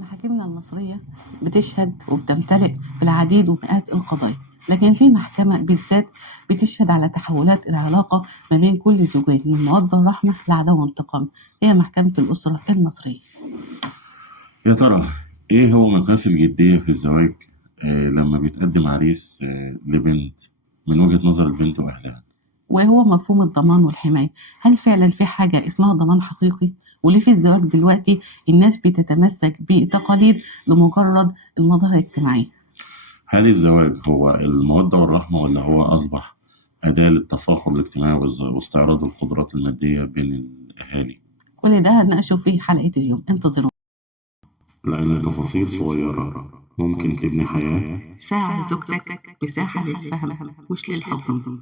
محاكمنا المصرية بتشهد وبتمتلئ بالعديد ومئات القضايا، لكن في محكمة بالذات بتشهد على تحولات العلاقة ما بين كل زوجين من مودة ورحمة لعداوة وانتقام. هي محكمة الأسرة المصرية. يا ترى إيه هو مقياس الجدية في الزواج لما بيتقدم عريس لبنت من وجهة نظر البنت وأهلها؟ وهو مفهوم الضمان والحماية، هل فعلا في حاجة اسمها ضمان حقيقي؟ وليه في الزواج دلوقتي الناس بتتمسك بتقاليد لمجرد المظاهر الاجتماعية؟ هل الزواج هو المودة والرحمة ولا هو أصبح أداة للتفاخر الاجتماعي واستعراض القدرات المادية بين الأهالي؟ كل ده هنناقشه في حلقة اليوم، انتظروا. لأن تفاصيل صغيرة ممكن تبني حياة. ساعة زوجتك مساحة للفهم مش للحكم.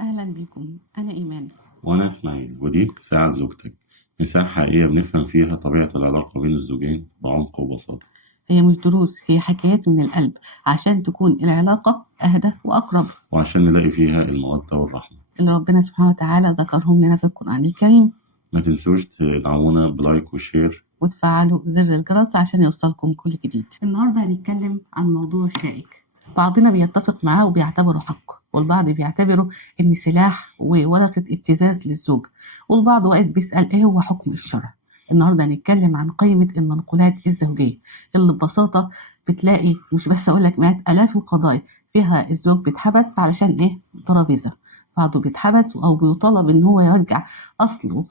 أهلا بكم، أنا إيمان. وأنا إسماعيل، ودي ساعة زوجتك، مساحة حقيقية بنفهم فيها طبيعة العلاقة بين الزوجين بعمق وبساطة. هي مش دروس، هي حكايات من القلب عشان تكون العلاقة أهدى وأقرب، وعشان نلاقي فيها المودة والرحمة اللي ربنا سبحانه وتعالى ذكرهم لنا في القرآن الكريم. ما تنسوش تدعمونا بلايك وشير وتفعلوا زر الجرس عشان يوصلكم كل جديد. النهاردة هنتكلم عن موضوع شائك، بعضنا بيتفق معاه وبيعتبره حق، والبعض بيعتبره إن سلاح وورقة ابتزاز للزوج، والبعض واقف بيسأل إيه هو حكم الشرع. النهاردة هنتكلم عن قائمة المنقولات الزوجية اللي ببساطة بتلاقي مش بس أقولك مئات آلاف القضايا فيها الزوج بيتحبس علشان إيه؟ ترابيزة. بعضه بيتحبس أو بيطالب إن هو يرجع أصل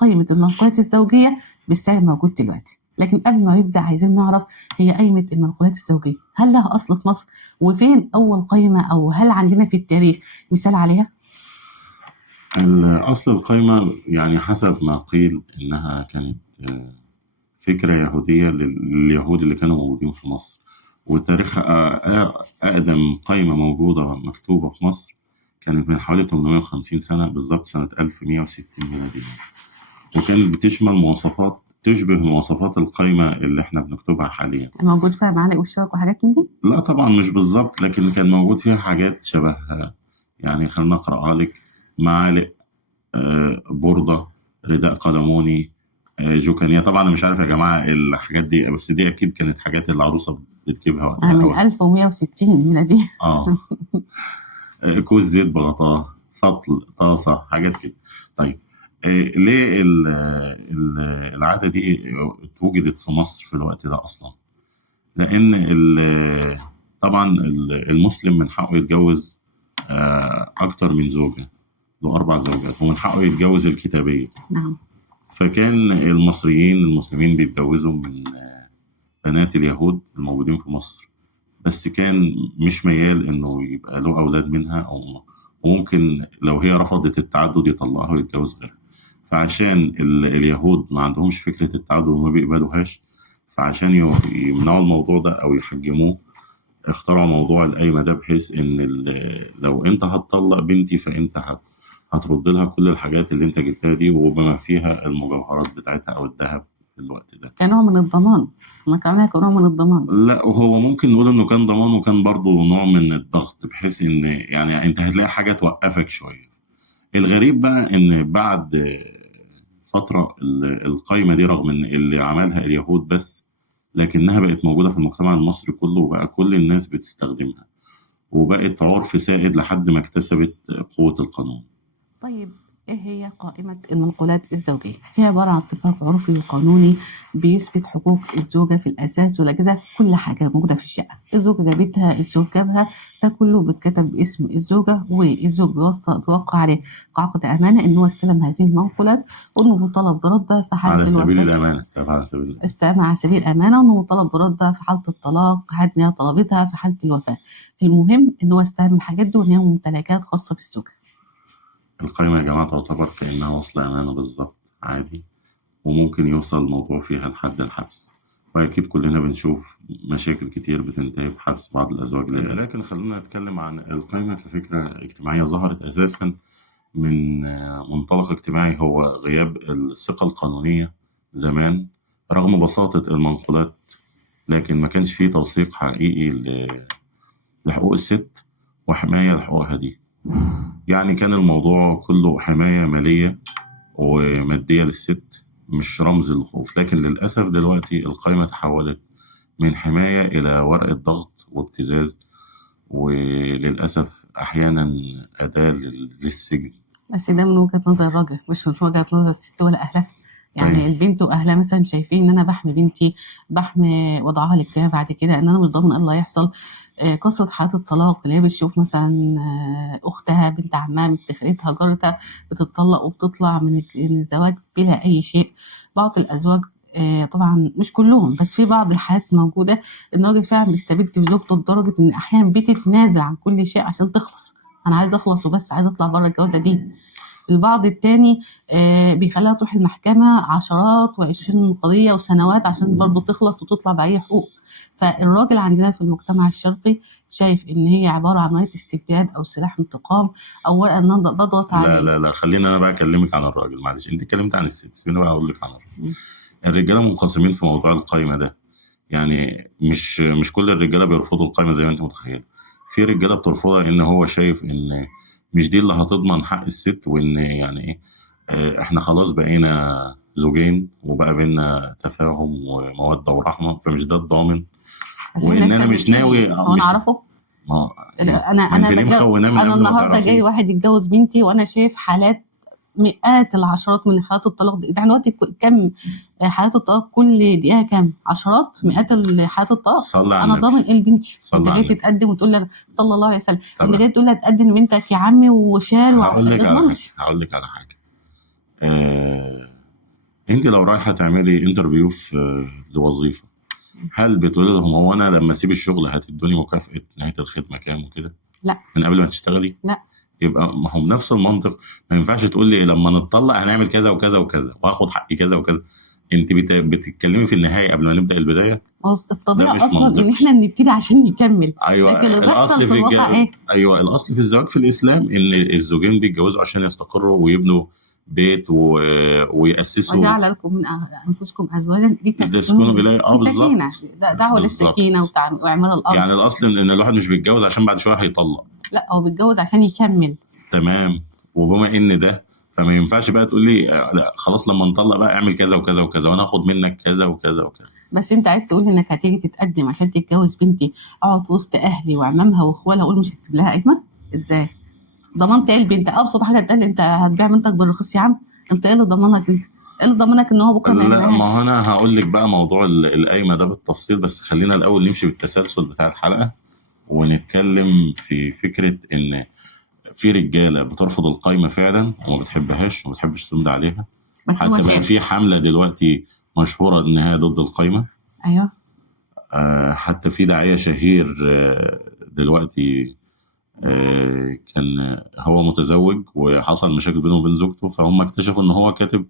قيمة المنقولات الزوجية بالسعر الموجود دلوقتي. لكن قبل ما نبدأ عايزين نعرف هي قائمة المنقولات الزوجية هل لها أصل في مصر؟ وفين أول قائمة، أو هل عندنا في التاريخ مثال عليها؟ أصل القايمة يعني حسب ما قيل إنها كانت فكرة يهودية لليهود اللي كانوا موجودين في مصر، وتاريخها أقدم قايمة موجودة مكتوبة في مصر كانت من حوالي 850 سنة، بالظبط سنة 1160 ميلادية، وكانت بتشمل مواصفات تشبه مواصفات القايمة اللي احنا بنكتبها حاليا. موجود فيها معالق وشوك وحاجات من دي؟ لا طبعا مش بالظبط، لكن كان موجود فيها حاجات شبهها. يعني خلينا أقرأها لك: معالق، بوردة، رداء قلموني، جوكانية. طبعا أنا مش عارف يا جماعة الحاجات دي، بس دي أكيد كانت حاجات العروسة بتجيبها وقتها من 1160 ميلادية. كوز زيت بغطاه، سطل، طاسة، حاجات كده. طيب ليه العادة دي اتوجدت في مصر في الوقت ده أصلا؟ لأن طبعا المسلم من حقه يتجوز أكتر من زوجة، له 4 زوجات، ومن حقه يتجوز الكتابية. نعم. فكان المصريين المسلمين بيتجوزوا من بنات اليهود الموجودين في مصر، بس كان مش ميال إنه يبقى له أولاد منها، أو وممكن لو هي رفضت التعدد يطلقها ويتجوز غيرها. فعشان اليهود ما عندهمش فكرة التعدد وما بيقبلوهاش، فعشان يمنعوا الموضوع ده أو يحجموه اخترعوا موضوع القايمة ده، بحيث إن لو أنت هتطلق بنتي فأنت هترد لها كل الحاجات اللي أنت جبتها دي، وبما فيها المجوهرات بتاعتها أو الذهب في الوقت ده. كنوع من الضمان، ما كمان كنوع من الضمان. لا، وهو ممكن نقول إنه كان ضمان، وكان برضه نوع من الضغط، بحيث إن يعني أنت هتلاقي حاجة توقفك شوية. الغريب بقى إن بعد فترة القايمة دي رغم إن اللي عملها اليهود بس، لكنها بقت موجودة في المجتمع المصري كله، وبقى كل الناس بتستخدمها، وبقت عرف سائد لحد ما اكتسبت قوة القانون. طيب إيه هي قائمة المنقولات الزوجية؟ هي عبارة عن اتفاق عرفي وقانوني بيثبت حقوق الزوجة في الأساس والأجزاء، كل حاجة موجودة في الشقة، الزوجة جابتها، الزوج جابها، ده كله بيتكتب باسم الزوجة، والزوج بيوقع عليه كعقد أمانة إن هو استلم هذه المنقولات، وإنه مطالب بردها في حالة على سبيل الوفاة. الأمانة، استلم على سبيل الأمانة، وإنه مطالب بردها في حالة الطلاق، في حالة إن هي طلبتها في حالة الوفاة. المهم إن هو استلم الحاجات دي وإن هي ممتلكات خاصة بالزوجة. القايمة يا جماعة تعتبر كأنها وصل أمانة بالظبط، عادي، وممكن يوصل الموضوع فيها لحد الحبس، وأكيد كلنا بنشوف مشاكل كتير بتنتهي بحبس بعض الأزواج للأسف. لكن خلونا نتكلم عن القايمة كفكرة اجتماعية ظهرت أساسا من منطلق اجتماعي، هو غياب الثقة القانونية زمان رغم بساطة المنقولات، لكن ما كانش فيه توثيق حقيقي لحقوق الست وحماية لحقوقها دي. يعني كان الموضوع كله حماية مالية ومادية للست مش رمز للخوف. لكن للأسف دلوقتي القايمة تحولت من حماية إلى ورقة ضغط وابتزاز، وللأسف أحيانا أداة للسجن. بس ده من وجهة نظر الراجل مش من وجهة نظر الست ولا أهلها. يعني طيب البنت وأهلها مثلا شايفين إن أنا بحمي بنتي، بحمي وضعها الاجتماعي بعد كده، إن أنا مش ضامن إيه اللي هيحصل. قصة حالة الطلاق اللي هي بتشوف مثلا أختها، بنت عمها، بنت خالتها، جارتها بتطلق وبتطلع من الزواج بلا أي شيء. بعض الأزواج طبعا مش كلهم، بس في بعض الحالات موجودة إن الراجل فعلا بيستبد في زوجته لدرجة إن أحيانا بتتنازل عن كل شيء عشان تخلص. أنا عايز أخلص وبس، عايز أطلع بره الجوازة دي. البعض التاني بيخليها تروح المحكمة عشرات و20 قضية وسنوات عشان برضو تخلص وتطلع بأي حقوق. فالراجل عندنا في المجتمع الشرقي شايف إن هي عبارة عن عملية استبداد أو سلاح انتقام، أو ورقة إن أنا بضغط لا عليه. لا لا، خلينا أنا بقى أكلمك عن الراجل. معلش، أنت اتكلمت عن الست، سيبيني بقى أقول لك عن الراجل. م. الرجالة منقسمين في موضوع القايمة ده. يعني مش كل الرجالة بيرفضوا القايمة زي ما أنت متخيل. في رجالة بترفضها إن هو شايف إن مش دي اللي هتضمن حق الست، وإن يعني إيه، إحنا خلاص بقينا زوجين وبقى بينا تفاهم ومودة ورحمة، فمش ده الضامن. بس إحنا وإن أنا نتكلم مش تاني، ناوي هو أنا مش أعرفه؟ ما أنا ما أنا أنت ليه مخوناه من أنا قبل ما النهاردة جاي تعرفيه؟ واحد يتجوز بنتي وأنا شايف حالات مئات العشرات من حالات الطلاق دي. احنا دلوقتي كم حالات الطلاق كل دقيقة؟ كم عشرات مئات حالات الطلاق. صلى على انا النبي. ضامن ايه لبنتي؟ انت صلى على جاي النبي. تتقدم وتقول لها صلى الله عليه وسلم، طب انت جاي تقول لها تقدم بنتك يا عمي وشاري هقول لك على حاجة، اضمنش. آه... انت لو رايحة تعملي انترفيو في لوظيفة، هل بتقولي لهم هو انا لما اسيب الشغل هتدوني مكافأة نهاية الخدمة كام وكده لا من قبل ما تشتغلي؟ لا. يبقى ما هو بنفس المنطق. ما ينفعش تقول لي لما نتطلق هنعمل كذا وكذا وكذا وهاخد حقي كذا وكذا. انت بتتكلمي في النهاية قبل ما نبدأ البداية. هو ده الطبيعة مش اصلا ان منطقي. احنا بنبتدي عشان نكمل، ايوه، لكن اللي بيحصل الاصل في في الواقع ايه؟ ايوه، الاصل في الزواج في الاسلام ان الزوجين بيتجوزوا عشان يستقروا ويبنوا بيت ويأسسوا. وجعل لكم من انفسكم ازواجا تسكنوا لتسكنوا. اليه، دي بالظبط. سكينة، دعوة للسكينة بالظبط. واعمار الارض. يعني الاصل ان الواحد مش بيتجوز عشان بعد شويه هيطلق. لا، هو بيتجوز عشان يكمل. تمام. وبما ان ده، فما ينفعش بقى تقول لي لا خلاص لما نطلق بقى اعمل كذا وكذا وكذا وانا اخد منك كذا وكذا وكذا. بس انت عايز تقول انك هتيجي تتقدم عشان تتجوز بنتي، اقعد وسط اهلي وعمامها واخوالها اقول مش هكتب لها قايمه؟ ازاي؟ ضمنت ايه البنت؟ ابسط حاجه تقول انت هتبيع بنتك بالرخيص يا عم؟ انت ايه اللي ضمنك انت؟ ايه اللي ضمنك ان هو بكره ما لا، ما هو يعملهاش؟ انا هقول لك بقى موضوع القايمه ده بالتفصيل، بس خلينا الاول نمشي بالتسلسل بتاع الحلقه ونتكلم في فكره ان في رجاله بترفض القايمه فعلا وما بتحبهاش وما بتحبش تمضي عليها. بس هو حتى بقى في شايف. حمله دلوقتي مشهوره ان هي ضد القايمه. ايوه. حتى في داعيه شهير دلوقتي كان هو متزوج وحصل مشاكل بينه وبين زوجته، فهم اكتشفوا ان هو كاتب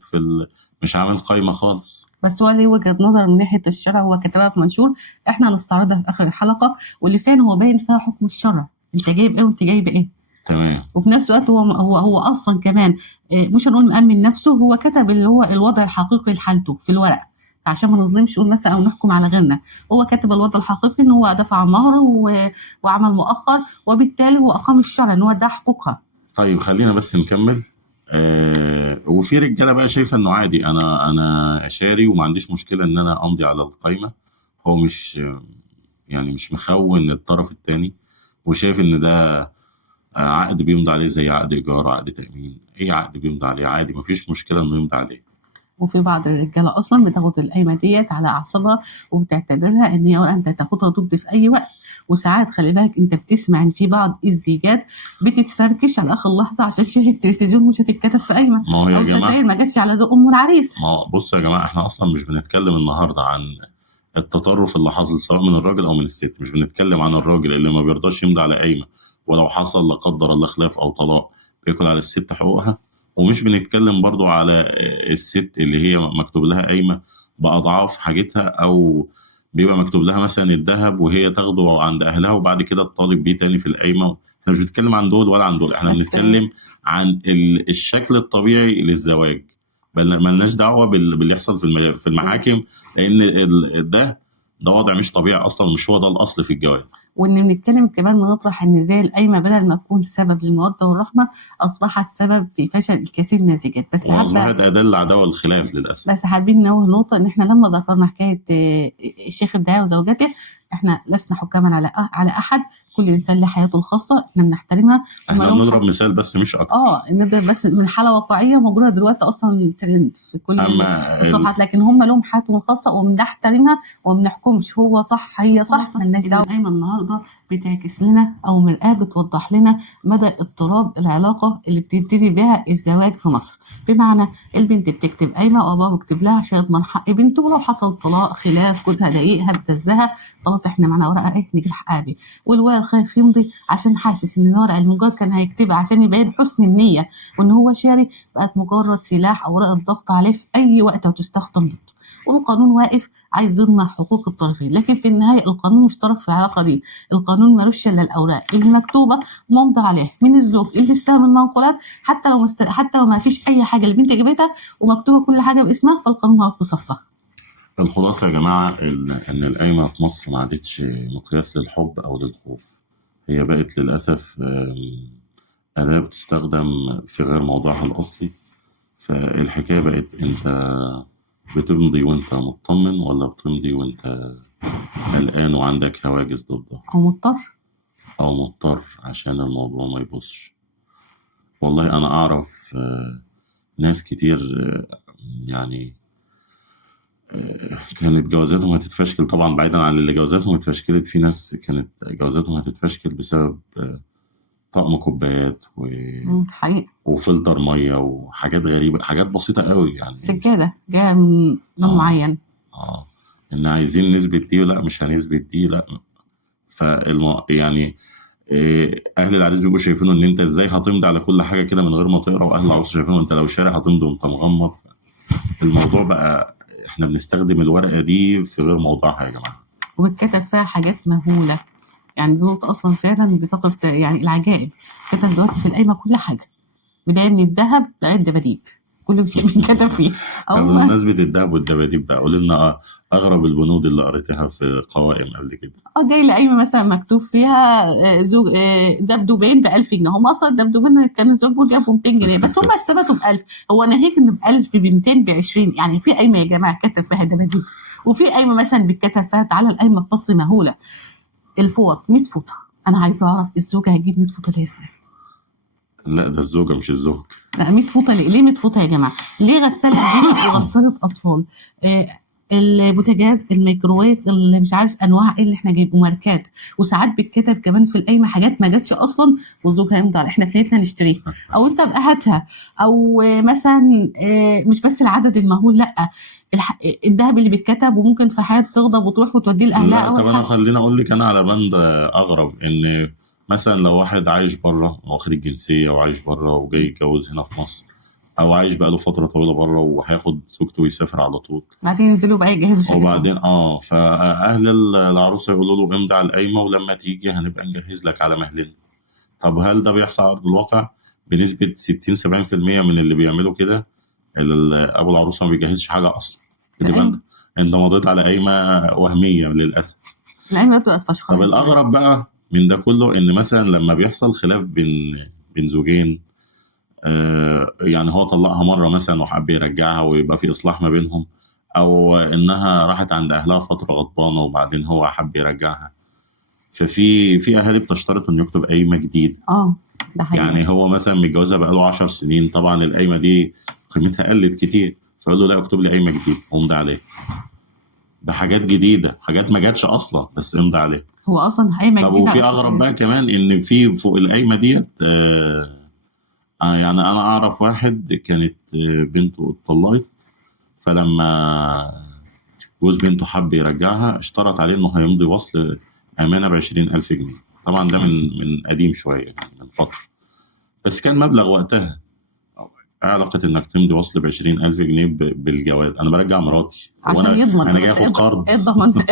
مش عامل قايمه خالص. بس هو ليه وجهه نظر من ناحيه الشرع، هو كتبها في منشور احنا هنستعرضها في اخر الحلقه، واللي فعلا هو باين فيها حكم الشرع، انت جايب ايه وانت جايب ايه. تمام. وفي نفس الوقت هو اصلا كمان مش هنقول مأمن نفسه، هو كتب اللي هو الوضع الحقيقي لحالته في الورق عشان ما نظلمش نقول مثلا او نحكم على غيرنا. هو كتب الوضع الحقيقي ان هو دفع مهر وعمل مؤخر، وبالتالي هو اقام الشرع ان هو ده حقوقها. طيب خلينا بس نكمل. وفي رجاله بقى شايفه انه عادي، انا شاري وما عنديش مشكله ان انا امضي على القايمه. هو مش يعني مش مخون الطرف الثاني، وشايف ان ده عقد بيمضي عليه زي عقد ايجار، عقد تامين، اي عقد بيمضي عليه عادي، مفيش مشكله انه يمضي عليه. وفي بعض الرجاله اصلا بتاخد القايمه ديت على اعصابها وبتعتبرها ان هي انت تاخدها ضد في اي وقت. وساعات خلي بالك انت بتسمع ان في بعض الزيجات بتتفركش على اخر لحظه عشان شاشه التلفزيون مش هتتكتب في قايمه، ما هو يا او جماعه، ستاير ما جاتش على ذوق ام العريس. ما هو بصوا يا جماعه، احنا اصلا مش بنتكلم النهارده عن التطرف اللي حاصل سواء من الراجل او من الست. مش بنتكلم عن الراجل اللي ما بيرضاش يمضي على قايمه، ولو حصل لا قدر الله خلاف او طلاق بياكل على الست حقوقها. ومش بنتكلم برضو على الست اللي هي مكتوب لها قايمه باضعاف حاجتها، او بيبقى مكتوب لها مثلا الذهب وهي تاخده عند اهلها وبعد كده تطالب بيه تاني في القايمه. احنا مش بنتكلم عن دول ولا عن دول، احنا بس بنتكلم عن الشكل الطبيعي للزواج. ملناش دعوه باللي يحصل في المحاكم، لان ده ده وضع مش طبيعي اصلا، مش هو ده الاصل في الجواز. وان بنتكلم كمان ونطرح ان زي القايمه بدل ما تكون سبب للموده والرحمه اصبحت سبب في فشل الكثير من الزيجات. بس حابه واصبحت اداه للعداوه والخلاف للاسف. بس حابين نقول نقطة إن إحنا لما ذكرنا حكاية الشيخ الداعية وزوجته، إحنا لسنا حكاما على أحد، كل إنسان له حياته الخاصة إحنا بنحترمها. احنا بنضرب مثال بس مش اكتر. نضرب بس من حالة واقعية موجودة دلوقتي أصلا ترند في كل اما الصفحات، لكن هم لهم حياتهم الخاصة وبنحترمها وما بنحكمش هو صح هي صح، مالناش دعوة. القايمة النهاردة بتعكس لنا أو مرآة بتوضح لنا مدى اضطراب العلاقة اللي بتبتدي بها الزواج في مصر. بمعنى البنت بتكتب قايمه وابوها بيكتب لها عشان يضمن حق بنته، ولو حصل طلاق خلاف جوزها ضايقها ابتزها، خلاص احنا معانا ورقه ايه نجيب حق ابي. والولد خايف يمضي عشان حاسس ان الورقه اللي مجرد كان هيكتبها عشان يبين حسن النيه وان هو شاري، بقت مجرد سلاح او ورقه ضغط عليه في اي وقت وتستخدم ضده. والقانون واقف عايز يضمن حقوق الطرفين، لكن في النهايه القانون مش طرف في العلاقه دي. القانون ملوش الا الاوراق اللي مكتوبه ممضي عليها من الزوج اللي استلم المنقولات، حتى لو ما فيش اي حاجه البنت جابتها ومكتوبه كل حاجه باسمها، فالقانون واقف في صفها. الخلاصه يا جماعه ان القايمه في مصر ما عادتش مقياس للحب او للخوف، هي بقت للاسف اداه بتستخدم في غير موضعها الاصلي. فالحكايه بقت انت بتمضي وانت مطمن ولا بتمضي وانت قلقان وعندك هواجس ضده او مضطر عشان الموضوع ما يبصش. والله انا اعرف ناس كتير يعني كانت جوازاتهم هتتفشكل. طبعا بعيدا عن اللي جوازاتهم اتفشكلت، في ناس كانت جوازاتهم هتتفشكل بسبب طقم كوبايات حقيقي وفلتر ميه وحاجات غريبه، حاجات بسيطه قوي يعني. سجاده جايه من لون معين، ان عايزين نثبت دي، لا مش هنثبت دي، لا. يعني اهل العريس بيبقوا شايفينه ان انت ازاي هتمضي على كل حاجه كده من غير ما تقرا، واهل العروس شايفينه انت لو شاري هتمضي وانت مغمض. الموضوع بقى احنا بنستخدم الورقه دي في غير موضوعها يا جماعه، وبتكتب فيها حاجات مهوله. يعني دي نقطه اصلا فعلا بتقف يعني العجائب. كتب دلوقتي في القايمه كل حاجه، بدايه من الذهب لغايه الدباديب، كل شيء بيتكتب فيه. بمناسبة الدهب والدباديب بقى، قول لنا أغرب البنود اللي قريتها في قوائم قبل كده. جاي لقايمة مثلا مكتوب فيها زوج دبدوبين ب1000 جنيه، هم أصلا الدبدوبين كان زوج جابوا 200 جنيه بس هم ثبتوا ب1000. هو ناهيك إن ب1000 ب200 ب20. يعني في قايمة يا جماعة كتب فيها دباديب، وفي قايمة مثلا بيتكتب فيها تعالى القايمة في مصر مهولة الفوط 100 فوطة. أنا عايزة أعرف الزوجة هيجيب 100 فوطة ليه؟ لا ده الزوجة مش الزوج. لا 100 فوطة ليه 100 فوطة يا جماعة؟ ليه غسالة أجانب وغسالة أطفال؟ البوتاجاز، الميكروويف، اللي مش عارف انواع ايه اللي احنا جايبه ماركات. وساعات بيتكتب كمان في القايمه حاجات ما جاتش اصلا والزوج هيمضي على احنا خليتنا نشتريها، او انت بقى هاتها، او مثلا مش بس العدد المهول، لا الذهب اللي بيتكتب وممكن في حياه تغضب وتروح وتوديه لاهلها. لا طب انا خليني اقول لك انا على بند اغرب، ان مثلا لو واحد عايش بره واخد الجنسيه وعايش بره وجاي يتجوز هنا في مصر، او عايش بقاله فتره طويله بره وهياخد زوجته ويسافر على طول، بعدين ينزلوا بقى يجهزوا شقتهم، وبعدين فاهل العروسه يقولوا له امضي على القايمه ولما تيجي هنبقى نجهز لك على مهلنا. طب هل ده بيحصل على ارض الواقع؟ بنسبه 60 70% من اللي بيعملوا كده ابو العروسه ما بيجهزش حاجه اصلا. انت مضيت على قايمه وهميه للاسف. القايمه بتبقى فشخانه. طب الاغرب بقى من ده كله ان مثلا لما بيحصل خلاف بين زوجين، يعني هو طلقها مره مثلا وحب يرجعها ويبقى في اصلاح ما بينهم، او انها راحت عند اهلها فتره غضبانه وبعدين هو حب يرجعها، ففي اهالي بتشترط انه يكتب قايمه جديده. ده حقيقي. يعني هو مثلا متجوزها بقاله 10 سنين، طبعا القايمه دي قيمتها قلت كتير، فيقول له لا اكتب لي قايمه جديده وامضي عليها. ده حاجات جديده، حاجات ما جاتش اصلا بس امضي عليها. هو اصلا قايمه جديده. طب وفي اغرب بقى كمان ان في فوق القايمه ديت يعني انا اعرف واحد كانت بنته اتطلقت، فلما جوز بنته حب يرجعها اشترط عليه انه هيمضي وصل امانه ب20,000 جنيه. طبعا ده من قديم شويه يعني من فتره، بس كان مبلغ وقتها. علاقة انك تمضي وصل ب20,000 جنيه بالجواز؟ انا برجع مراتي عشان يضمن. انا جاي اخد قرض. ايه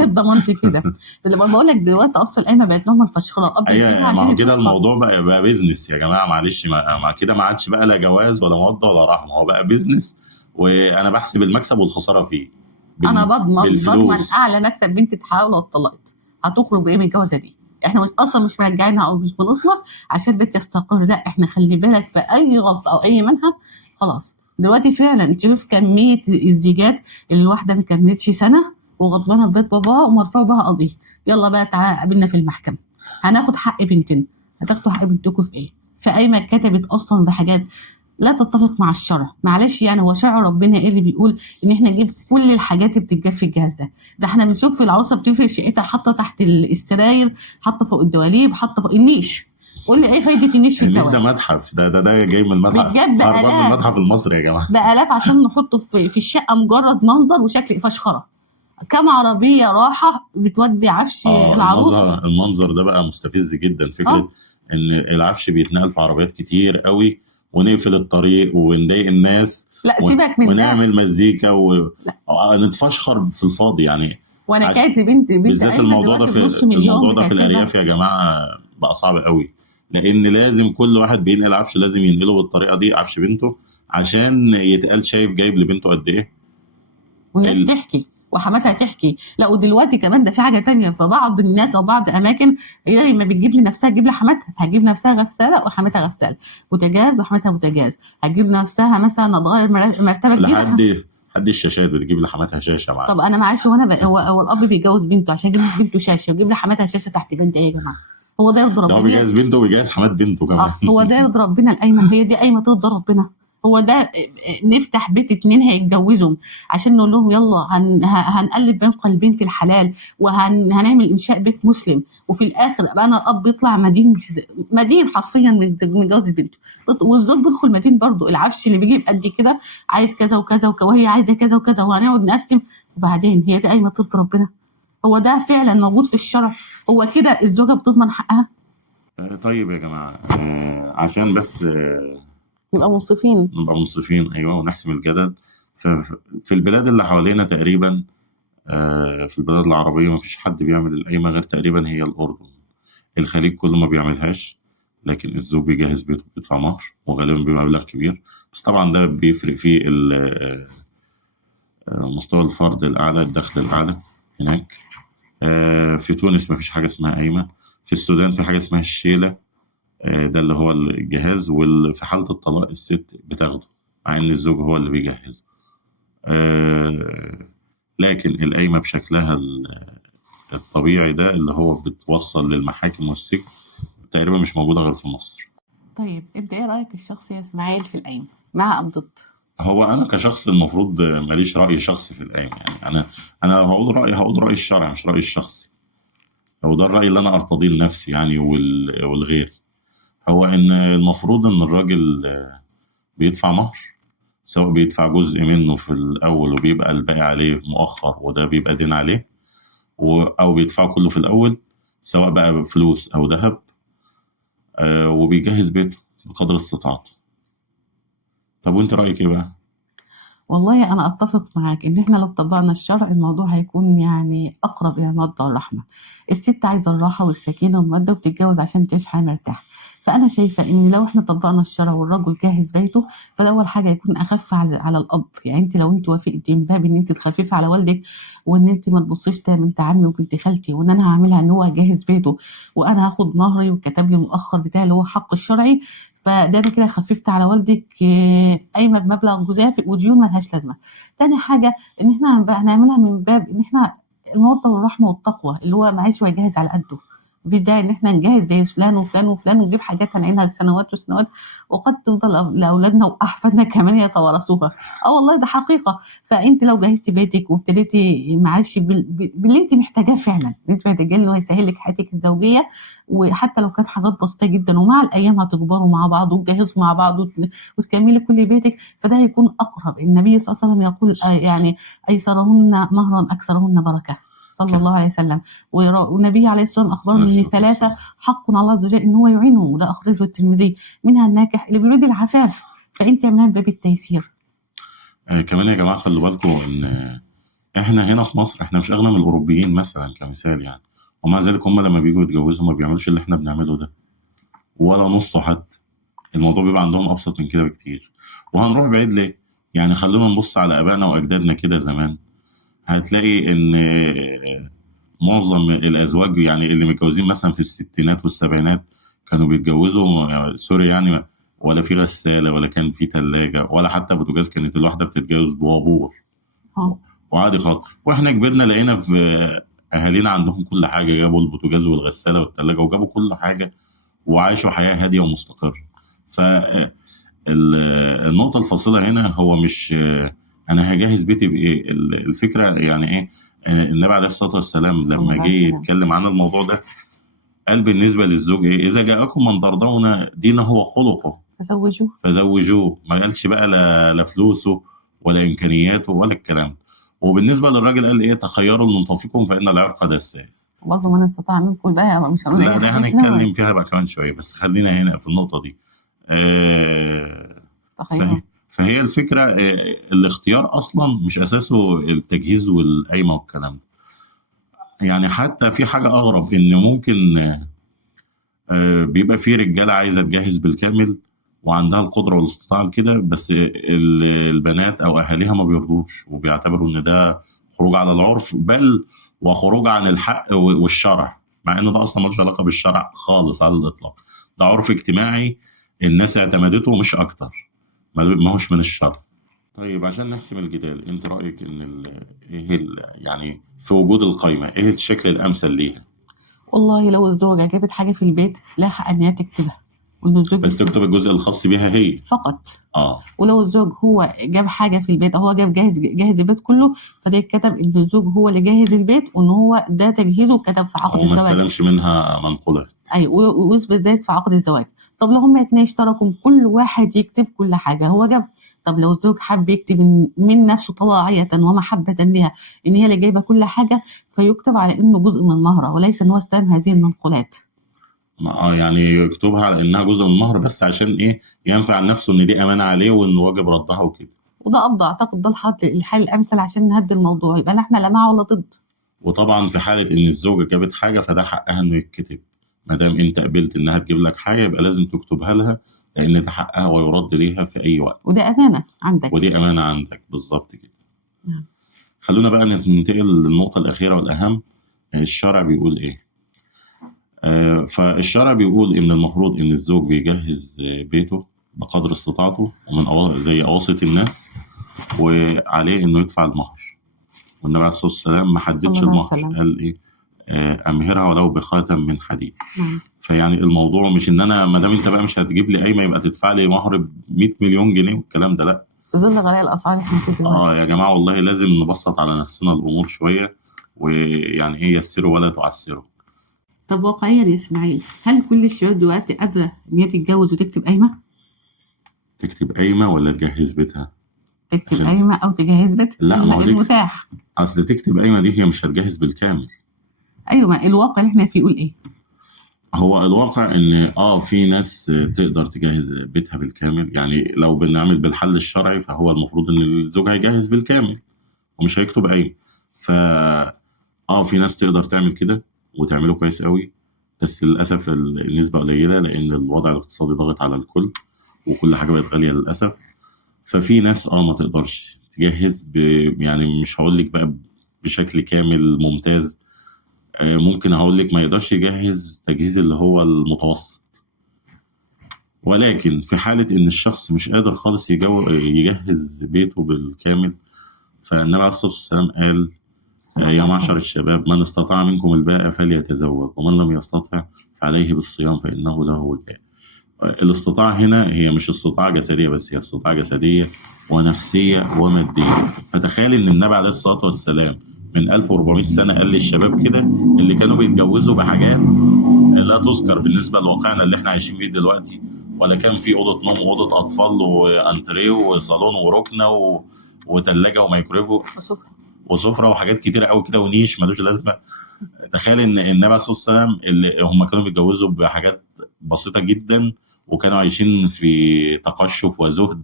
الضمان في كده؟ اللي بقول لك دلوقتي اصل القايمه بقت لهم الفشخره. ايوه ما هو كده الموضوع بقى بيزنس يا جماعه، معلش ما كده ما عادش بقى لا جواز ولا موده ولا رحمه، هو بقى بيزنس وانا بحسب المكسب والخساره فيه. انا بضمن بالفلوس. اعلى مكسب بنتي تحاول لو اتطلقت هتخرج بايه من الجوازه دي. احنا مش اصلا مش مرجعينها او مش بنصلح عشان البنت تستقر، لا احنا خلي بالك في اي غلطه او اي منها خلاص. دلوقتي فعلا تشوف كميه الزيجات اللي الواحده ما كملتش سنه وغضبانه في بيت باباها ومرفوع بها قضيه، يلا بقى تعالى قابلنا في المحكمه هناخد حق بنتنا. هتاخدوا حق بنتكم في ايه؟ في قايمه كتبت اصلا بحاجات لا تتفق مع الشرع. معلش يعني هو شرع ربنا ايه اللي بيقول ان احنا نجيب كل الحاجات اللي بتتجاب في الجهاز ده؟ ده احنا بنشوف في العروسه بتفرق شقتها حاطه تحت السراير، حاطه فوق الدواليب، حاطه فوق النيش. قول لي ايه فايده النيش في النيش ده الجواز؟ متحف، ده جاي من المتحف، بتجاب هربان من بالاف، المتحف المصري يا جماعه. بالاف عشان نحطه في الشقه مجرد منظر وشكل فشخره. كم عربيه راحه بتودي عفش العروسه. المنظر ده بقى مستفز جدا. فكره اه ان العفش بيتنقل في عربيات كتير قوي، ونقفل الطريق ونضايق الناس، لا سيبك من ده. ونعمل مزيكا لا ونتفشخر في الفاضي يعني. وانا كانت لبنت بالذات قايمه الموضوع ده دلوقتي في بنص مليون الموضوع ده في بتعتبر. الارياف يا جماعه بقى صعب قوي، لان لازم كل واحد بينقل عفش لازم ينقله بالطريقه دي، عفش بنته، عشان يتقال شايف جايب لبنته قد ايه. والناس تحكي وحماتها تحكي. لا ودلوقتي كمان ده في حاجه تانية، في بعض الناس او بعض اماكن هي ما بتجيب لنفسها تجيب لحماتها، هتجيب نفسها غساله وحماتها غساله، بوتاجاز وحماتها بوتاجاز، هتجيب نفسها مثلا تغير مرتبه تجيب لحد الشاشات بتجيب لحماتها شاشه معاها. طب انا معلش هو انا هو الاب بيجوز بنته عشان يجيب بنته شاشه ويجيب لحماتها شاشه تحت بنت ايه يا جماعه؟ هو ده يرضي ده هو ربنا؟ بيجهز بنته وبيجهز حمات بنته كمان. هو ده يرضي ربنا؟ القايمه هي دي قايمه ترضي ربنا؟ هو ده نفتح بيت اتنين هيتجوزوا عشان نقول لهم يلا هنقلب بين قلبين في الحلال وهنعمل انشاء بيت مسلم، وفي الاخر ابقى انا الاب يطلع مدين، مدين حرفيا من جواز بنته، والزوج بيدخل مدين برضه. العفش اللي بيجيب قد كده عايز كذا وكذا وهي عايزه كذا وكذا وهنقعد نقسم، وبعدين هي دي قايمه ترضي ربنا؟ هو ده فعلا موجود في الشرع؟ هو كده الزوجه بتضمن حقها؟ طيب يا جماعه، عشان بس نبقى منصفين. نبقى منصفين، ايوه، ونحسم الجدل. في البلاد اللي حوالينا تقريبا، في البلاد العربيه ما فيش حد بيعمل القايمه غير تقريبا هي الاردن. الخليج كله ما بيعملهاش، لكن الزوج بيجهز بيته بيدفع مهر وغالبا بمبلغ كبير، بس طبعا ده بيفرق في مستوى الفرد الأعلى، الدخل الأعلى هناك. في تونس ما فيش حاجة اسمها قايمة. في السودان في حاجة اسمها الشيلة، ده اللي هو الجهاز، وفي حالة الطلاق الست بتاخده مع إن الزوج هو اللي بيجهزه. لكن القايمة بشكلها الطبيعي ده اللي هو بتوصل للمحاكم والسجن تقريبا مش موجودة غير في مصر. طيب انت ايه رايك الشخصي يا اسماعيل في القايمه، مع ام ضد؟ هو انا كشخص المفروض ماليش راي شخصي في القايمه، يعني انا هقول رايي الشرعي مش رايي الشخصي. هو ده الراي اللي انا ارتضيه لنفسي يعني والغير. هو ان المفروض ان الراجل بيدفع مهر، سواء بيدفع جزء منه في الاول وبيبقى الباقي عليه مؤخر وده بيبقى دين عليه، او بيدفعه كله في الاول سواء بقى فلوس او ذهب، وبيجهز بيته بقدر استطاعته. طب وانت رايك ايه بقى؟ والله انا اتفق معاك ان احنا لو طبقنا الشرع الموضوع هيكون يعني اقرب الى الموده والرحمه. الست عايزه الراحه والسكينه والموده وبتتجوز عشان تعيش حياه مرتاحه. فانا شايفه ان لو احنا طبقنا الشرع والرجل جاهز بيته فده اول حاجه يكون اخف على الاب. يعني انت لو انت وافقتي من باب ان انت تخففي على والدك وان انت ما تبصيش ده بنت عمي وبنت خالتي وان انا هعملها ان هو جاهز بيته وانا هاخد مهري وكتب لي المؤخر بتاعي اللي هو حق الشرعي، فده انا كده خففت على والدك قايمه بمبلغ جزافي وديون ملهاش لازمه. تاني حاجه ان احنا هنعملها من باب ان احنا الموده والرحمه والتقوى، اللي هو معيش ويجهز على قده. مفيش داعي ان احنا نجهز زي فلان وفلان وفلان ونجيب حاجات هنعينها لسنوات وسنوات وقد تفضل لاولادنا واحفادنا كمان يتوارثوها. اه والله ده حقيقه. فانت لو جهزتي بيتك وابتديتي معلش باللي انت محتاجاه فعلا، اللي انت محتاجاه اللي هو يسهل لك حياتك الزوجيه، وحتى لو كانت حاجات بسيطه جدا ومع الايام هتكبروا مع بعض وتجهزوا مع بعض وتكملي كل بيتك، فده هيكون اقرب. النبي صلى الله عليه وسلم يقول يعني ايسرهن مهرا اكثرهن بركه صلى الله عليه وسلم. والنبي عليه الصلاه والسلام اخبرنا ان ثلاثه حق على الله عز وجل ان هو يعينهم، وده اخرجه الترمذي، منها الناكح اللي بيريد العفاف، فانت اعملها من باب التيسير. كمان يا جماعه خلوا بالكم ان احنا هنا في مصر احنا مش اغنى من الاوروبيين مثلا كمثال يعني، ومع ذلك هم لما بييجوا يتجوزوا ما بيعملوش اللي احنا بنعمله ده ولا نصه حتى. الموضوع بيبقى عندهم ابسط من كده بكتير. وهنروح بعيد ليه؟ يعني خلونا نبص على ابائنا واجدادنا كده زمان. هتلاقي ان معظم الازواج يعني اللي متجوزين مثلا في الستينات والسبعينات كانوا بيتجوزوا سوري يعني، ولا في غسالة ولا كان في تلاجة ولا حتى بوتاجاز، كانت الواحدة بتتجوز بوابور اه وعادي خالص. واحنا كبرنا لقينا في اهالينا عندهم كل حاجة، جابوا البوتاجاز والغسالة والتلاجة وجابوا كل حاجة وعاشوا حياة هادية ومستقرة. فالنقطة الفاصلة هنا هو مش أنا هجهز بيتي بإيه، الفكرة يعني إيه. النبي عليه الصلاة والسلام صلى لما الله جه عليه وسلم. يتكلم عن الموضوع ده قال بالنسبة للزوج إيه، إذا جاءكم من ترضون دينه وخلقه تزوجوا. فزوجوه. ما قالش بقى لا فلوسه ولا إمكانياته ولا الكلام ده. وبالنسبة للراجل قال إيه، تخيروا من طرفكم فإن العرق دساس. وبرضه من استطاع منكم بقى، مش هنقول لا اي ده حاجه كده. هنتكلم فيها بقى كمان شوية، بس خلينا هنا في النقطة دي. آه، تخيروا. فهي الفكرة الاختيار أصلا مش أساسه التجهيز والقايمة والكلام ده. يعني حتى في حاجة أغرب إن ممكن بيبقى في رجالة عايزة تجهز بالكامل وعندها القدرة والاستطاعة لكده، بس البنات أو أهاليها ما بيرضوش وبيعتبروا إن ده خروج على العرف، بل وخروج عن الحق والشرع، مع إن ده أصلا ملوش علاقة بالشرع خالص على الإطلاق. ده عرف اجتماعي الناس اعتمدته مش أكتر، ما هوش من الشرع. طيب عشان نحسم الجدال، انت رأيك ان يعني في وجود القايمة ايه الشكل الامثل ليها؟ والله لو الزوجه جابت حاجه في البيت لها حق ان هي تكتبها، وان الزوج بس تكتب الجزء الخاص بيها هي. فقط. اه ولو الزوج هو جاب حاجه في البيت، او هو جاب جاهز البيت كله، فده يتكتب ان الزوج هو اللي جاهز البيت، وان هو ده تجهيزه وكتب في عقد هو ما الزواج. استلمش منها منقولات. ايوه، ويثبت ذلك في عقد الزواج. طب لو هما اتنين اشتركوا كل واحد يكتب كل حاجه هو جاب، طب لو الزوج حب يكتب من نفسه طواعية ومحبة لها ان هي اللي جايبه كل حاجه، فيكتب على انه جزء من مهره وليس ان هو استلم هذه المنقولات. يعني يكتبها على انها جزء من المهر، بس عشان ايه، ينفع نفسه ان دي امانة عليه وان واجب ردها وكده. وده افضل، اعتقد ده الحل الامثل عشان نهدي الموضوع، يبقى احنا لا مع ولا ضد. وطبعا في حالة ان الزوجة جابت حاجة فده حقها انه يتكتب. ما دام انت قبلت انها تجيب لك حاجة يبقى لازم تكتبها لها، لان ده حقها ويرد ليها في اي وقت. وده امانه عندك. ودي امانة عندك بالظبط كده. نعم. خلونا بقى ننتقل للنقطة الأخيرة والأهم. الشرع بيقول إيه؟ فالشرع بيقول إن المفروض إن الزوج بيجهز بيته بقدر استطاعته ومن زي أواسط الناس، وعليه إنه يدفع المهر. والنبي عليه الصلاة والسلام ما صلى حددش الله عليه المهر، وسلم. قال إيه؟ أمهرها ولو بخاتم من حديد. نعم. فيعني الموضوع مش إن أنا ما دام أنت بقى مش هتجيب لي قايمة يبقى تدفع لي مهر ب 100 مليون جنيه والكلام ده، لا. في ظل غلاء الاسعار اللي احنا فيه دلوقتي. يا جماعة والله لازم نبسط على نفسنا الأمور شوية، ويعني إيه، يسروا ولا تعسروا. طب واقعيا يا اسماعيل، هل كل الشباب دلوقتي قادره ان هي تتجوز وتكتب قايمه؟ تكتب قايمة ولا تجهز بيتها؟ تكتب عشان قايمه او تجهز بيت لا، ما هو دي المتاح. أصل تكتب قايمة دي هي مش هتجهز بالكامل. ايوه، ما الواقع اللي احنا فيه يقول ايه؟ هو الواقع إن في ناس تقدر تجهز بيتها بالكامل. يعني لو بنعمل بالحل الشرعي فهو المفروض إن الزوج هيجهز بالكامل ومش هيكتب قايمة. ف في ناس تقدر تعمل كده وتعمله كويس قوي، بس للأسف النسبة قليلة لأن الوضع الاقتصادي ضاغط على الكل وكل حاجة بقت غالية للأسف. ففي ناس ما تقدرش تجهز يعني مش هقول لك بقى بشكل كامل ممتاز. ممكن هقول لك ما يقدرش يجهز تجهيز اللي هو المتوسط. ولكن في حالة إن الشخص مش قادر خالص يجهز بيته بالكامل، فالنبي عليه الصلاة والسلام قال يا معشر الشباب من استطاع منكم الباءة فليتزوج ومن لم يستطع فعليه بالصيام فإنه له وجاء. الاستطاعة هنا هي مش استطاعة جسدية بس، هي استطاعة جسدية ونفسية ومادية. فتخيل إن النبي عليه الصلاة والسلام من 1400 سنة قال للشباب كده اللي كانوا بيتجوزوا بحاجات لا تذكر بالنسبة لواقعنا اللي احنا عايشين فيه دلوقتي، ولا كان في أوضة نوم وأوضة أطفال وأنتريه وصالون وركنة وتلاجة وميكرويف وسفرة وحاجات كتيرة قوي كده ونيش ملوش لازمة. تخيل ان النبي عليه الصلاه والسلام اللي هم كانوا بيتجوزوا بحاجات بسيطه جدا وكانوا عايشين في تقشف وزهد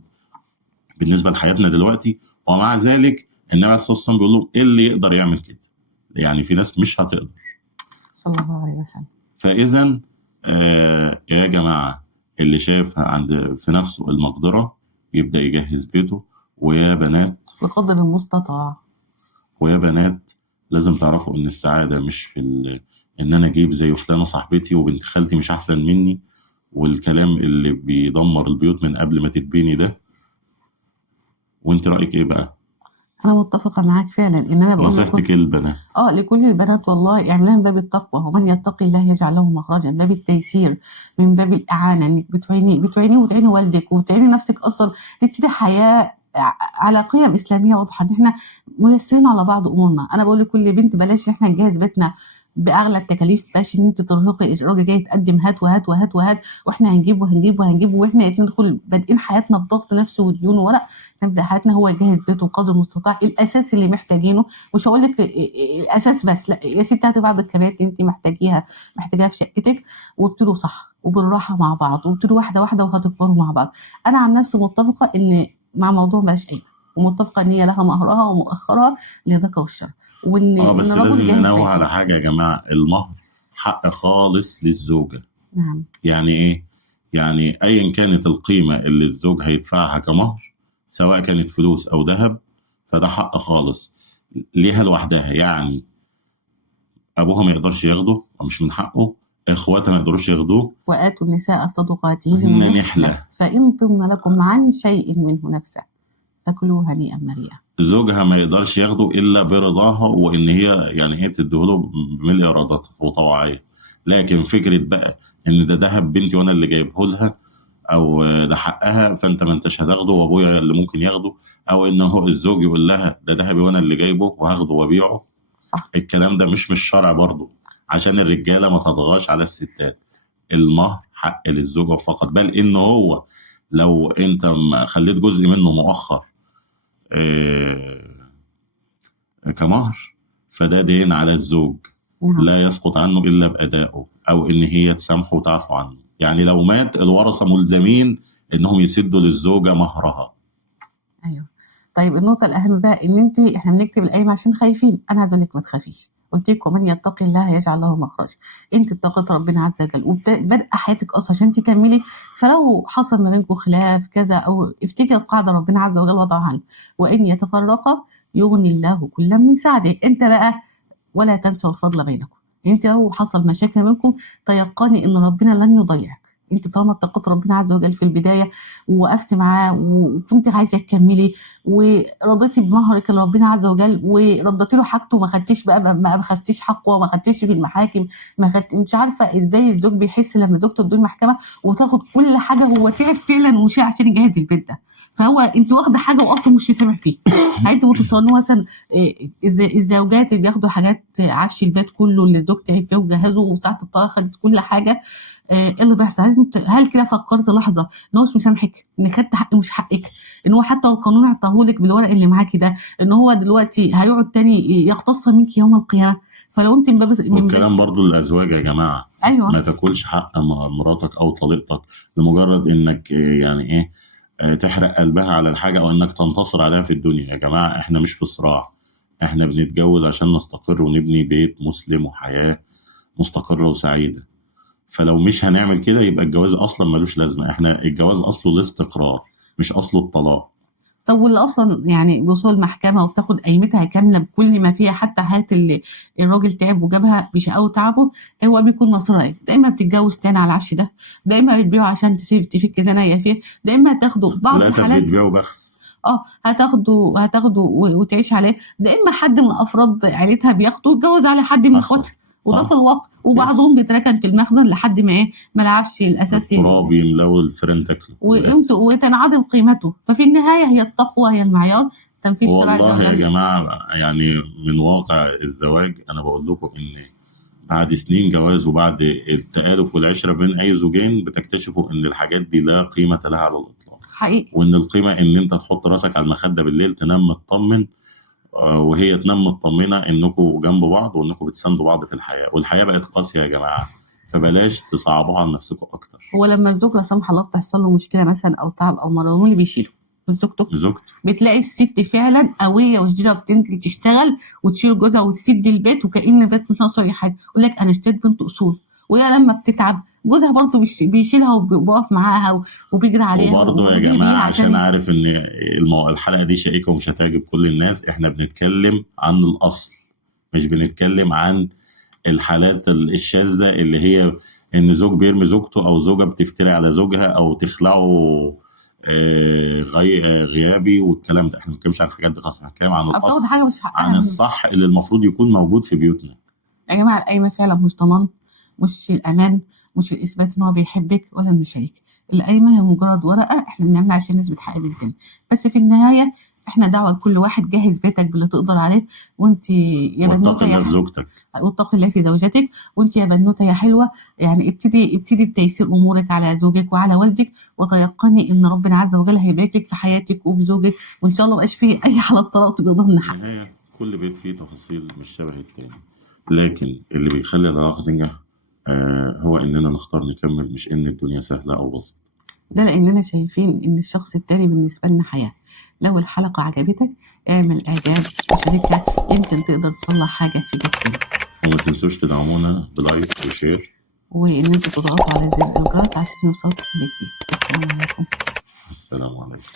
بالنسبه لحياتنا دلوقتي، ومع ذلك النبي عليه الصلاه والسلام بيقول لهم ايه اللي يقدر يعمل كده؟ يعني في ناس مش هتقدر. صلى الله عليه وسلم. فاذا يا جماعه اللي شايف في نفسه المقدره يبدا يجهز بيته، ويا بنات بقدر المستطاع. ويا بنات لازم تعرفوا ان السعاده مش في ان انا اجيب زي فلانه صاحبتي وبنت خالتي مش احسن مني، والكلام اللي بيدمر البيوت من قبل ما تتبني ده. وانت رايك ايه بقى؟ انا متفقه معاك فعلا، ان انا بقول نصيحتك لكل ايه للبنات؟ لكل البنات والله، اعملها من باب التقوى، ومن يتقي الله يجعل له مخرجا، من باب التيسير، من باب الاعانه، انك بتعيني وتعيني والدك وتعيني نفسك اصلا. نبتدي حياه على قيم اسلاميه واضحه، ان احنا ميسرين على بعض امورنا. انا بقول لكل بنت بلاش ان احنا نجهز بيتنا باغلى التكاليف، بلاش ان انت ترهقي الراجل جاي يتقدم هات وهات وهات وهات، واحنا هنجيب وهنجيب وهنجيب، واحنا ندخل بادئين حياتنا بضغط نفسي وديون ورق. نبدا حياتنا هو يجهز بيته قدر المستطاع، الاساس اللي محتاجينه. مش هقول لك الاساس بس، لا يا ستي هاتي بعض الكماليات اللي انت محتاجاها في شقتك، وابتدوا صح وبالراحه مع بعض، وابتدوا واحده واحده وهتكبروا مع بعض. انا عن نفسي متفقه ان مع موضوع بلاش قايمه، ومتفقه ان هي لها مهرها ومؤخرها لذكر والشر، وان بس الرجل لازم يجهز ننوه بيته. على حاجه يا جماعه، المهر حق خالص للزوجه. نعم. يعني ايه؟ يعني ايا كانت القيمه اللي الزوج هيدفعها كمهر، سواء كانت فلوس او ذهب، فده حق خالص ليها لوحدها. يعني ابوها ما يقدرش ياخده او مش من حقه، اخواتها ما يقدروش ياخدوه. وآتوا النساء صدقاتهن هن نحلة، نحله. فإن طبن لكم عن شيء منه نفسه فكلوه هنيئا مريئا. زوجها ما يقدرش ياخده الا برضاها، وان هي يعني ايه تديهوله بملء ارادتها وطواعية. لكن فكره بقى ان ده ذهب بنتي وانا اللي جايبه لها، او ده حقها فانت ما انتش هتاخده وابويا اللي ممكن ياخده، او ان هو الزوج يقول لها ده ذهبي وانا اللي جايبه وهاخده وابيعه. صح. الكلام ده مش الشرع برضه، عشان الرجاله ما تضغاش على الستات. المهر حق للزوجه فقط، بل ان هو لو انت خليت جزء منه مؤخر آه، كمهر، فده دين على الزوج نعم. لا يسقط عنه إلا بأدائه، أو إن هي تسامحه وتعفو عنه. يعني لو مات الورثة ملزمين إنهم يسدوا للزوجة مهرها. أيوه. طيب النقطة الأهم بقى، إن إحنا بنكتب القايمة عشان خايفين. أنا عايزة أقول لك ما تخافيش، قلت لك ومن يتقي الله يجعل له مخرجا. أنت اتقيت ربنا عز وجل وبدأ حياتك أصلا عشان تكملي. فلو حصل ما بينكم خلاف كذا، أو افتكر القاعدة ربنا عز وجل وضعها عنه، وإن يتفرقا يغني الله كلا من سعده. أنت بقى ولا تنسوا الفضل بينكم. انت لو حصل مشاكل منكم، تيقني ان ربنا لن يضيعك. انت طالما اتقيت ربنا عز وجل في البدايه، ووقفت معاه وكنت عايزه تكملي، ورضيتي بمهرك لربنا عز وجل، ورديتي له حاجته، ما خدتيش بقى، ما خدتيش حقه، وما خدتيش في المحاكم، ما خدت. مش عارفه ازاي الزوج بيحس لما زوجته تدور المحكمه وتاخد كل حاجه هو تعب فعلا وشاء عشان يجهز البيت ده. فهو انت واخده حاجه واصلا مش مسامح فيه. انتوا بتصنعوا مثلا الزوجات اللي بياخدوا حاجات عفش البيت كله اللي الزوج تعب فيه وجهزه، وساعة الطلاق خدت كل حاجة. ايه اللي بيحصل؟ هل كده فكرت لحظة ان هو مش مسامحك، ان خدت حق مش حقك، ان هو حتى القانون اعطاهولك بالورق اللي معاكي ده، ان هو دلوقتي هيقعد تاني يقتص منك يوم القيامة؟ فلو انت والكلام برضو للأزواج يا جماعة، ما ايوه. تاكلش حق مراتك أو طليقتك لمجرد إنك يعني إيه تحرق قلبها على الحاجة، أو إنك تنتصر عليها في الدنيا. يا جماعة إحنا مش في صراع، إحنا بنتجوز عشان نستقر ونبني بيت مسلم وحياة مستقرة وسعيدة. فلو مش هنعمل كده يبقى الجواز اصلا ملوش لازمه. احنا الجواز اصله الاستقرار مش اصله الطلاق. طب واللي اصلا يعني بيوصل المحكمه وبتاخد قيمتها كامله بكل ما فيها، حتى حاله اللي الراجل تعب وجابها بشقاوة تعبه، هو بيكون نصراي. دايما بتتجوز تاني على العفش ده، دايما بتبيعه عشان تفك زنايا فيه، دايما تاخده بعض للاسف الحالات. بيتبيعوا بخس. هتاخده وتعيش عليه. ده اما حد من افراد عيلتها بياخده ويتجوز على حد من حصل. اخواتها، وده في اه. الواقع. وبعضهم يس. بيتركن في المخزن لحد ما ما العفش الاساسي التراب يملأوا الفرن تاكله وقيمته للاسف. وتنعدم قيمته. ففي النهايه هي التقوى هي المعيار، تنفيذ شرع عز والله يا وجل. جماعه يعني من واقع الزواج انا بقول لكم ان بعد سنين جواز وبعد التآلف والعشره بين اي زوجين بتكتشفوا ان الحاجات دي لا قيمه لها على الاطلاق. حقيقي. وان القيمه ان انت تحط راسك على المخده بالليل تنام مطمن، وهي تنام مطمنه انكم جنب بعض وانكم بتساندوا بعض في الحياه. والحياه بقت قاسيه يا جماعه، فبلاش تصعبوها على نفسكم اكتر. هو لما الزوج لا سمح الله بتحصل له مشكله مثلا او تعب او مرض، مين اللي بيشيله؟ مش زوجته. زوجته. بتلاقي الست فعلا قويه وشديده، بتنزل تشتغل وتشيل جوزها وتسد البيت، وكأن بس مش ناقصه اي حاجه. يقول لك انا اشتريت بنت اصول، وهي لما بتتعب جوزها برضه بيشيلها وبيقف معاها وبيجري عليها وبرضه يا وبيجري بيها جماعة عشان عشان عارف إن الحلقة دي شائكة ومش هتعجب كل الناس، إحنا بنتكلم عن الأصل، مش بنتكلم عن الحالات الشاذة اللي هي إن زوج بيرمي زوجته أو زوجة بتفتري على زوجها أو تخلعه غيابي والكلام ده. إحنا ما بنتكلمش عن الحاجات دي خالص، إحنا بنتكلم عن بتاخد الأصل، حاجة مش حقها عن الصح اللي المفروض يكون موجود في بيوتنا. يا جماعة القايمة فعلا مش ضمان، مش الأمان، مش الإثبات إن هو بيحبك ولا إنه شريك. القايمة هي مجرد ورقة إحنا بنعملها عشان الناس بتحقق بنتنا، بس في النهاية إحنا دعوة لكل واحد جهز بيتك باللي تقدر عليه. وأنت يا واتق بنوتة الله في زوجتك. واتقي الله في زوجتك. وأنت يا بنوتة يا حلوة، يعني ابتدي بتيسير أمورك على زوجك وعلى والدك، وتيقني إن ربنا عز وجل هيبارك لك في حياتك وفي زوجك، وإن شاء الله مبقاش فيه أي حالة طلاق تبقى ضمن في حق. النهاية كل بيت فيه تفاصيل مش شبه التاني، لكن اللي بيخلي العلاقة تنجح هو إننا نختار نكمل، مش إن الدنيا سهلة أو بسيطة. ده لأننا شايفين إن الشخص التاني بالنسبة لنا حياة. لو الحلقة عجبتك اعمل إعجاب وشاركها، يمكن تقدر تصلح حاجة في بيتنا. وما تنسوش تدعمونا بلايك وشير، وإن انتوا تضغطوا على زر الجرس عشان يوصلكم كل جديد. السلام عليكم. السلام عليكم.